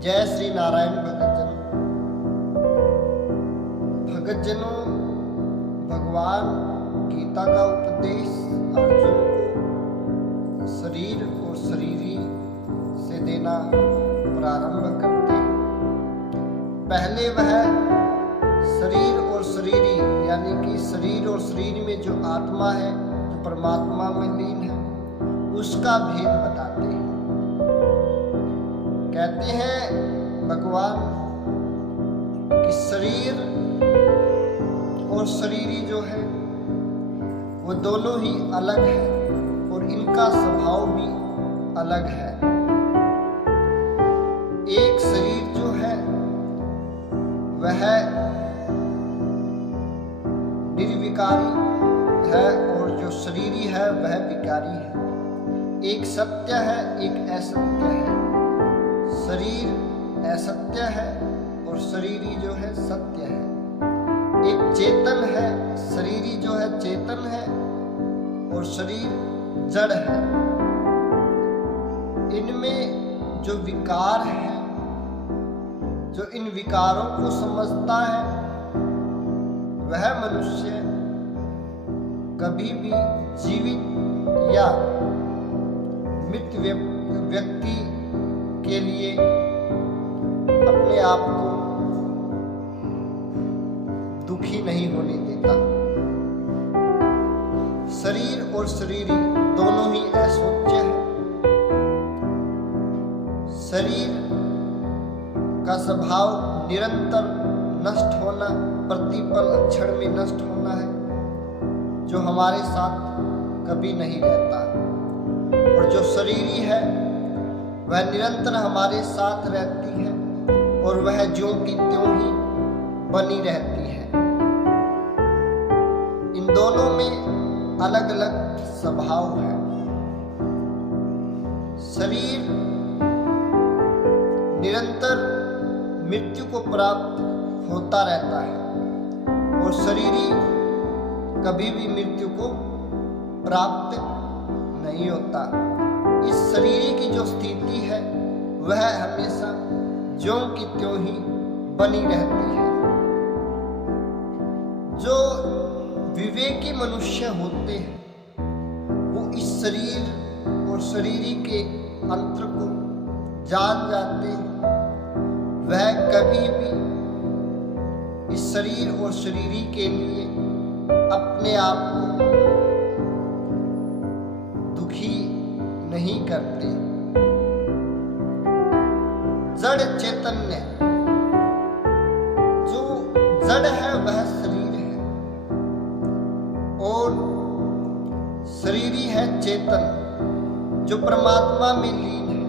जय श्री नारायण भगत जनों, भगवान गीता का उपदेश अर्जुन को शरीर और शरीरी से देना प्रारंभ करते हैं। पहले वह शरीर और शरीरी यानी कि शरीर और शरीर में जो आत्मा है, जो परमात्मा में लीन है, उसका भेद बताते हैं। कहते हैं भगवान कि शरीर और शरीरी जो है वो दोनों ही अलग है और इनका स्वभाव भी अलग है। एक शरीर जो है वह निर्विकारी है और जो शरीरी है वह विकारी है। एक सत्य है, एक असत्य है। शरीर असत्य है और शरीरी जो है सत्य है। एक चेतन है, शरीरी जो है चेतन है और शरीर जड़ है। इनमें जो विकार है, जो इन विकारों को समझता है, वह मनुष्य कभी भी जीवित या मृत व्यक्ति के लिए अपने आप को दुखी नहीं होने देता। शरीर और शरीरी दोनों ही असोच्य है। शरीर का स्वभाव निरंतर नष्ट होना, प्रतिपल क्षण में नष्ट होना है, जो हमारे साथ कभी नहीं रहता। और जो शरीरी है वह निरंतर हमारे साथ रहती है और वह ज्यों की त्यों ही बनी रहती है। इन दोनों में अलग अलग स्वभाव है। शरीर निरंतर मृत्यु को प्राप्त होता रहता है और शरीरी कभी भी मृत्यु को प्राप्त नहीं होता। इस शरीर की जो स्थिति है वह हमेशा ज्यों की त्यों ही बनी रहती है। जो विवेकी मनुष्य होते हैं वो इस शरीर और शरीरी के अंतर को जान जाते हैं। वह कभी भी इस शरीर और शरीरी के लिए अपने आप को दुखी नहीं करते। जड़ चैतन्य, जो जड़ है वह शरीर है और शरीरी है चेतन, जो परमात्मा में लीन है।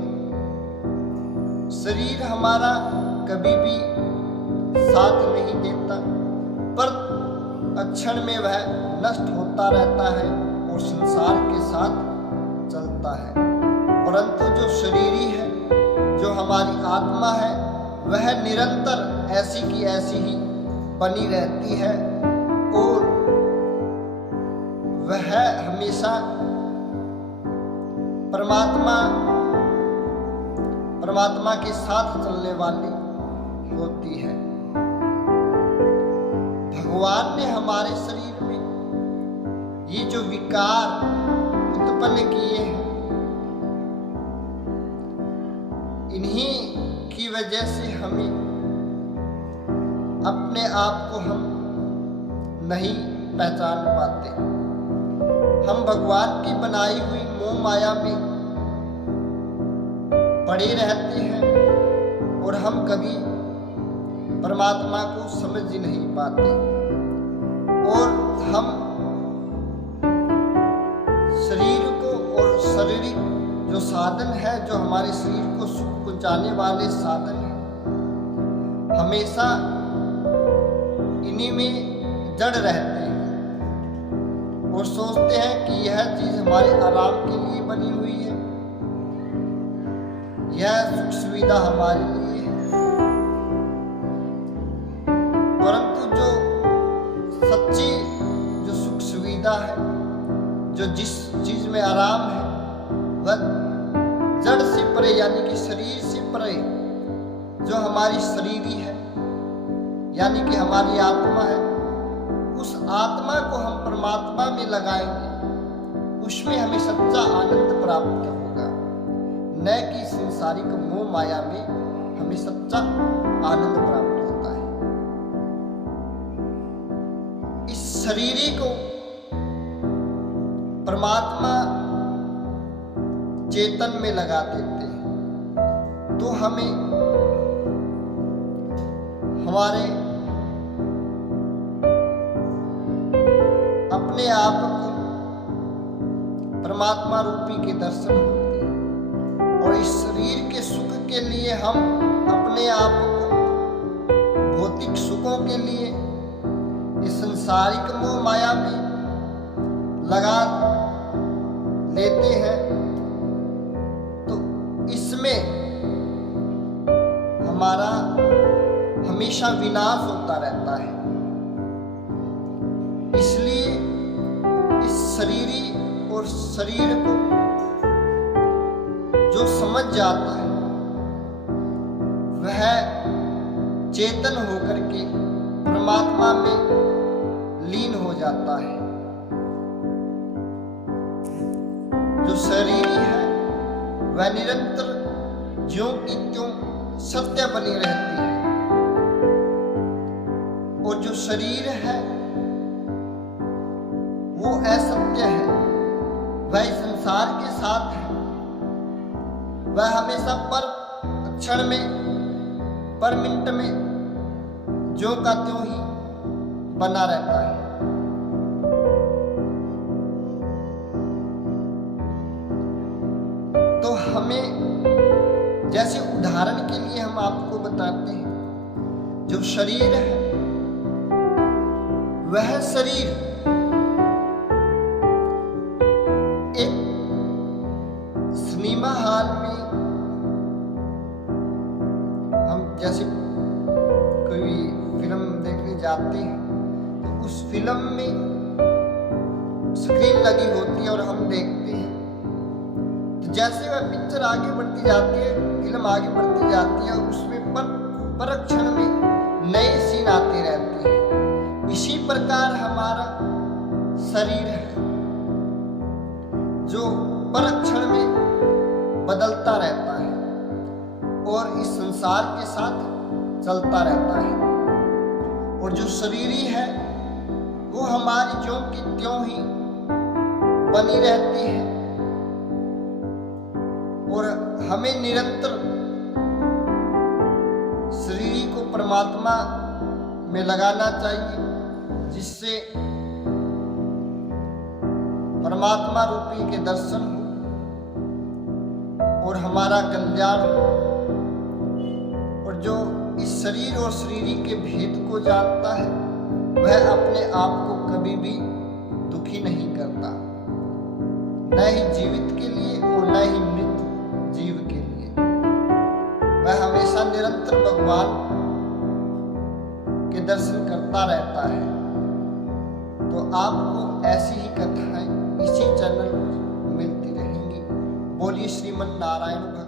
शरीर हमारा कभी भी साथ नहीं देता, पर अक्षण में वह नष्ट होता रहता है और संसार के साथ चलता है। परंतु जो शरीरी है, जो हमारी आत्मा है, वह निरंतर ऐसी की ऐसी ही बनी रहती है और वह हमेशा परमात्मा के साथ चलने वाली होती है। भगवान ने हमारे शरीर में ये जो विकार उत्पन्न किए हैं, इन्हीं की वजह से हमें अपने आप को हम नहीं पहचान पाते। हम भगवान की बनाई हुई मोह माया में पड़े रहते हैं और हम कभी परमात्मा को समझ ही नहीं पाते और हम शरीर को और शारीरिक जो साधन है, जो हमारे शरीर को सुख पहुंचाने वाले साधन है, हमेशा इन्हीं में जड़ रहते हैं और सोचते हैं कि यह चीज हमारे आराम के लिए बनी हुई है, यह सुख सुविधा हमारे लिए है। परंतु जो सच्ची जो सुख सुविधा है, जो जिस चीज में आराम है, वह जड़ से परे यानी कि शरीर से परे जो हमारी शरीरी है, यानी कि हमारी आत्मा है, उस आत्मा को हम परमात्मा में लगाएंगे, उसमें हमें सच्चा आनंद प्राप्त होगा, न कि संसारिक मोह माया में हमें सच्चा आनंद प्राप्त होता है। इस शरीरी को परमात्मा चेतन में लगा देते हैं, तो हमें हमारे अपने आप को परमात्मा रूपी के दर्शन होते हैं। और इस शरीर के सुख के लिए हम अपने आप को भौतिक सुखों के लिए इस संसारिक मोह माया में लगा लेते हैं, तो इसमें हमारा हमेशा विनाश होता रहता है। इसलिए इस शरीरी और शरीर को जो समझ जाता है वह चेतन होकर के परमात्मा में लीन हो जाता है। जो शरीरी है वह निरंतर ज्यों की त्यों सत्य बनी रहती है, और जो शरीर है वो असत्य है, वह संसार के साथ है, वह हमेशा पर क्षण में पर मिनट में ज्यों का त्यों ही बना रहता है। तो हमें जैसे उदाहरण के लिए हम आपको बताते हैं, जो शरीर है वह शरीर एक सिनेमा हॉल में हम जैसे कोई फिल्म देखने जाते हैं, तो उस फिल्म में स्क्रीन लगी होती है और हम देखते हैं। तो जैसे वह पिक्चर आगे बढ़ती जाती है, फिल्म आगे बढ़ती जाती है, उसमें पर क्षण में नए सीन आते रहते हैं। इसी प्रकार हमारा शरीर है जो पर क्षण में बदलता रहता है और इस संसार के साथ चलता रहता है। और जो शरीरी है वो हमारी ज्यों की त्यों ही बनी रहती है, और हमें निरंतर शरीरी को परमात्मा में लगाना चाहिए, जिससे परमात्मा रूपी के दर्शन हो और हमारा कल्याण हो। और जो इस शरीर और शरीरी के भेद को जानता है वह अपने आप को कभी भी दुखी नहीं करता, न ही जीवित के लिए और न ही मृत जीव के लिए। वह हमेशा निरंतर भगवान के दर्शन करता रहता है। तो आपको ऐसी ही कथाएं इसी चैनल पर मिलती रहेंगी। बोलिए श्रीमन नारायण।